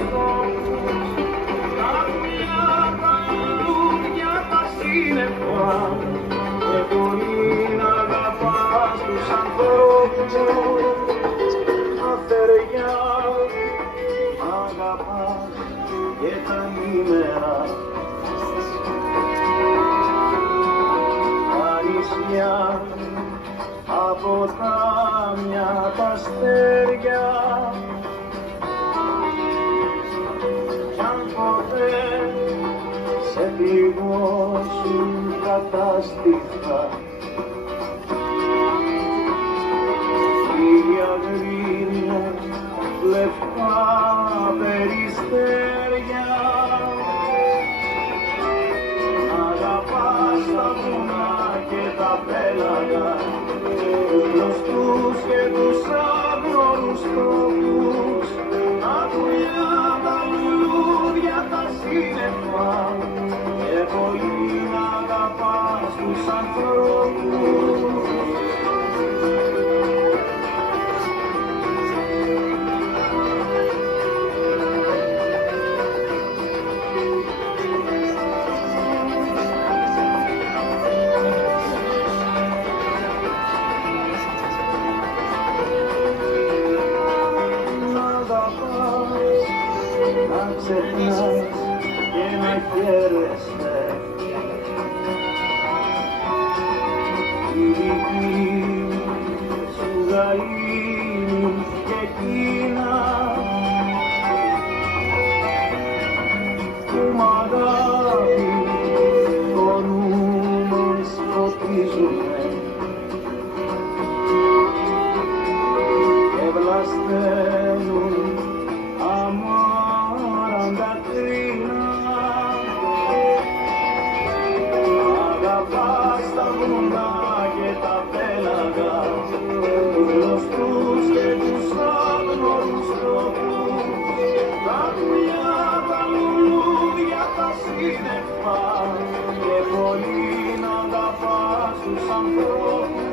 στόχους, τα πουλιά, τα λουλούδια, τα σύννεφα και πολύ να αγαπάς τους ανθρώπους, τα θεριά αγαπάς και τα νήμερα, τα νησιά από τα μια τα αστέρια, κι αν ποτέ σε πληγώσουν κατάστηθα, ίδια γρίνια λευκά περιστέρια, αγαπάς τα βουνά και τα πέλαγα, τους γνωστούς και τους άγνωρους τόπους, τα πουλιά, τα λουλούδια, τα σύννεφα και πολύ να αγαπάς τους ανθρώπους. Να ξεχνάς και να χαίρεσαι, η δική σου γαλήνη και εκείνα που μ' αγάπη χωρούμε, σκοτίζουνε και βλασταίνουν αμάραντα κρίνα. Αγαπάς τα βουνά και τα πέλαγα, τους γνωστούς και τους άγνωρους τόπους, τα πουλιά, τα λουλούδια, τα σύννεφα και πολύ να αγαπάς τους ανθρώπους.